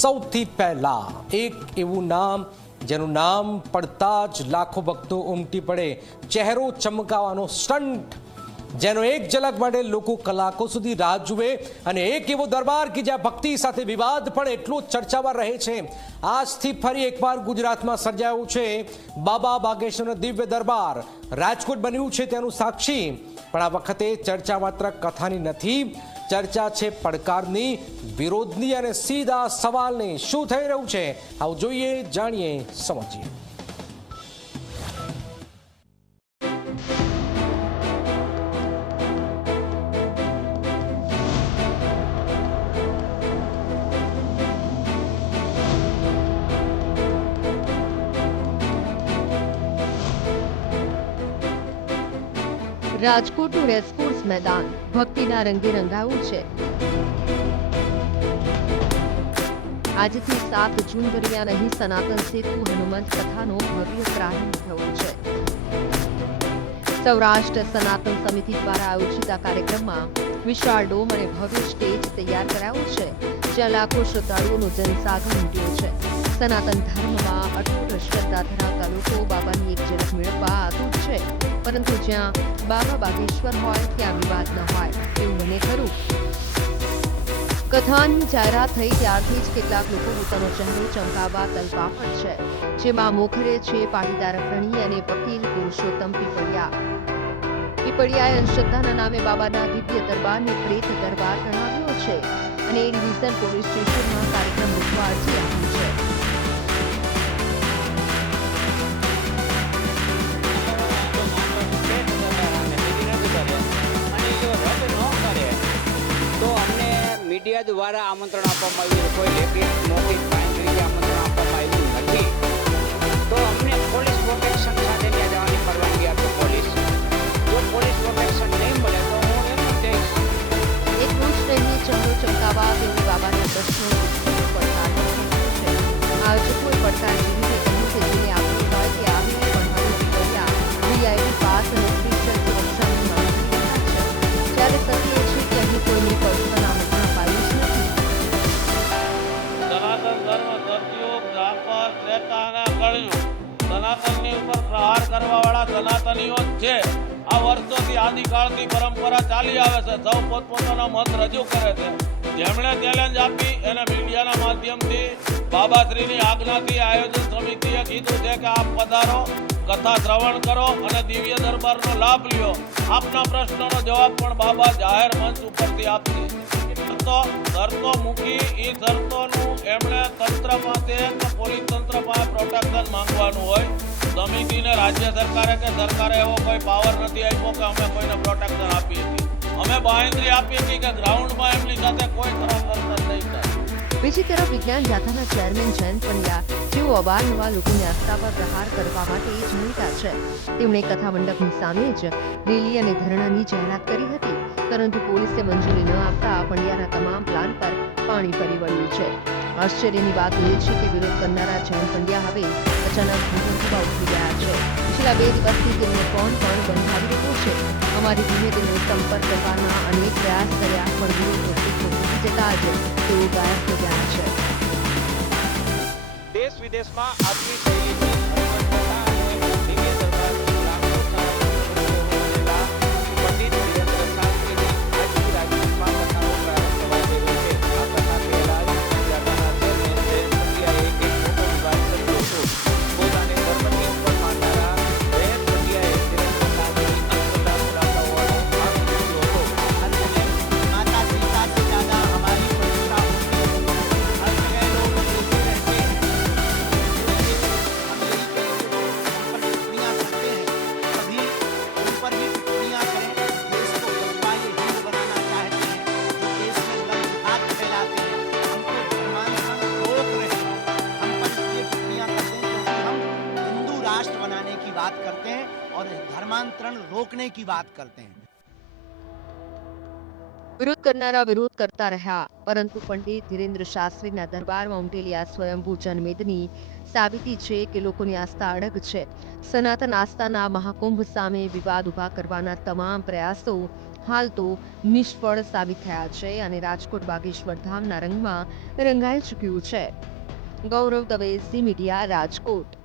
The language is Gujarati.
સૌથી પહેલા એક એવું નામ જેનું નામ પડતા જ લાખો ભક્તો ઉમટી પડે, ચહેરો ચમકાવવાનો સ્ટન્ટ જેનો એક ઝલક માટે લોકો કલાકો સુધી રાહ જુએ, અને એક એવો દરબાર કે જ્યાં ભક્તિ સાથે વિવાદ પણ એટલો ચર્ચામાં રહે છે. આજથી ફરી એકવાર ગુજરાતમાં સર્જાયું છે બાબા બાગેશ્વરનો દિવ્ય દરબાર. રાજકોટ બન્યું છે તેનું સાક્ષી, પણ આ વખતે ચર્ચા માત્ર કથાની નથી, ચર્ચા છે પડકારની, વિરોધની અને સીધા સવાલની. શું થઈ રહ્યું છે આવું જોઈએ, જાણીએ, સમજીએ. રાજકોટનું રેસકોર્સ મેદાન ભક્તિના રંગે રંગાયું છે. આજથી 7 જૂન દરમિયાન અહીં સનાતન સેતુ હનુમંત કથાનો ભવ્ય પ્રારંભ થયો છે. સૌરાષ્ટ્ર સનાતન સમિતિ દ્વારા આયોજિત આ કાર્યક્રમમાં વિશાળ ડોમ અને ભવ્ય સ્ટેજ તૈયાર કરાયો છે, જ્યાં લાખો શ્રદ્ધાળુઓનો જનસાગર ઉમટ્યો છે. સનાતન ધર્મમાં અટૂટ શ્રદ્ધા ધરાવતા લોકો બાબાની એક ઝલક મેળવવા આતુર છે, પરંતુ જ્યાં બાબા બાગેશ્વર હોય ત્યાં વિવાદ ન હોય એવું બને ખરું. કથાની જાહેરાત થઈ ત્યારથી જ કેટલાક લોકો પોતાનો ચહેરો ચમકાવવા તલપાપડ છે, જેમાં મોખરે છે પાટીદાર અગ્રણી અને વકીલ પુરુષોત્તમ પીપળિયાએ અંધશ્રદ્ધાના નામે બાબાના દિવ્ય દરબારને પ્રેત દરબાર ગણાવ્યો છે અને એ ડિવિઝન પોલીસ સ્ટેશનમાં કાર્યક્રમ મૂકવા અરજી આપી છે. મીડિયા દ્વારા આમંત્રણ આપવામાં આવ્યું, કોઈ લેખિત મૌખિક કાંઈ રીતે આમંત્રણ આપવામાં આવ્યું નથી, તો અમને પોલીસ પ્રોટેક્શન સાથે ત્યાં જવાની પરવાનગી આપે પોલીસ. જો પોલીસ પ્રોટેક્શન નહીં મળે તો હું એમ કહીશ. એટલું જ નહીં, ચહેરો ચમકાવવા તેવી બાબાના પ્રશ્નો પડકાર છે. આયોજકોએ પડકાર જેવી કહ્યું કે જેને આપવું હોય તે આવીને પઢાવી પીપળિયા વીઆઈપી પાસ અને સ્પેશિયલ સુરક્ષાની માંગ કરી રહ્યા છે. ત્યારે સત્ય છે કે અહીં કોઈની પર્સનલ આમંત્રણ અપાયું જ નથી. સનાતન ધર્મ સતયુગ, દ્વાપર, ત્રેતા અને કળયુગ, સનાતનની ઉપર પ્રહાર કરવાવાળા સનાતનીઓ જ છે. આ વર્ષોથી આદિકાળથી પરંપરા ચાલી આવે છે. સૌ પોતપોતાનો મત રજૂ કરે છે. જેમણે ચેલેન્જ આપી એને મીડિયાના માધ્યમથી બાબાશ્રીની આજ્ઞાથી આયોજન સમિતિએ કીધું છે કે આપ પધારો, કથા શ્રવણ કરો અને દિવ્ય દરબારનો લાભ લ્યો. આપના પ્રશ્નોનો જવાબ પણ બાબા જાહેર મંચ ઉપરથી આપશે. શરતો મૂકી, એ શરતોનું એમણે તંત્ર પાસે કે પોલીસ તંત્ર પાસે પ્રોટેક્શન માંગવાનું હોય. સમિતિને રાજ્ય સરકારે કે સરકારે એવો કોઈ પાવર નથી આપ્યો કે અમે કોઈને પ્રોટેક્શન આપીએ છીએ. અમે બાંહેધરી આપીએ છીએ કે ગ્રાઉન્ડમાં એમની સાથે કોઈ ખરાબ વર્તન નહીં થાય. બીજી તરફ વિજ્ઞાન જાથાના ચેરમેન જયંત પંડ્યા, જેઓ અવારનવાર લોકોની આસ્થા પર પ્રહાર કરવા માટે જાણીતા છે, તેમણે કથા મંડપની સામે જ રેલી અને ધરણાની જાહેરાત કરી હતી, પરંતુ પોલીસે મંજૂરી ન આપતા પંડ્યાના તમામ પ્લાન પર પાણી ફરી વળ્યું છે. આશ્ચર્યની વાત એ છે કે વિરોધ કરનારા જયંત પંડ્યા હવે અચાનક ભૂકંપમાં ઉઠી ગયા છે. છેલ્લા 2 દિવસથી તેમને ફોન પણ બંધ આવી રહ્યો છે. અમારી ટીમે તેનો સંપર્ક કરવાના અનેક પ્રયાસ કર્યા, પણ વિરોધ તૂટી જતા જ તેઓ ગાયબ થઈ ગયા છે. દેશ વિદેશમાં આપણી શૈલીની હનુમંતતા અને દિવ્ય દરબારનું લાખો સારા પંડિત વિરેન્દ્ર શાસ્ત્રીની આજથી રાજકોટમાં કથાનો પ્રારંભ થવા જઈ રહ્યો છે. આ કથા પહેલા જ જાતાના ચેરમેન જયંત પંડ્યાએ એક મોટો વિવાદ કર્યો હતો. પોતાને ધર્મની ઉપર માનનારા જયંત પંડ્યાએ વિરેન્દ્ર શાસ્ત્રીની અંધશ્રદ્ધા ફેલાવતા હોવાનો આરોપ મૂક્યો હતો. माता पिता से ज्यादा हमारी परीक्षा होती है. हर जगह लोग ऐसे रहते हैं. हम यही कहें कि लोग हम पर टिप्पणियां करते हैं, कभी उन पर भी टिप्पणियां करें. देश को गजबाए हिंद बनाना चाहते हैं, देश में लंघात फैलाते हैं, हमको धर्मांतरण रोक रहे हैं. हम पर इसलिए टिप्पणियां करते हैं क्योंकि हम हिंदू राष्ट्र बनाने की बात करते हैं और धर्मांतरण रोकने की बात करते हैं. વિરોધ કરનારા વિરોધ કરતા રહ્યા, પરંતુ પંડિત ધીરેન્દ્ર શાસ્ત્રીના દરબારમાં ઉમટેલી આ સ્વયંભૂ જનમેદની સાબિતી છે કે લોકોની આસ્થા અડગ છે. સનાતન આસ્થાના મહાકુંભ સામે વિવાદ ઉભા કરવાના તમામ પ્રયાસો હાલ તો નિષ્ફળ સાબિત થયા છે અને રાજકોટ બાગેશ્વર ધામના રંગમાં રંગાઈ ચૂક્યું છે. ગૌરવ દવે, ઝી મીડિયા, રાજકોટ.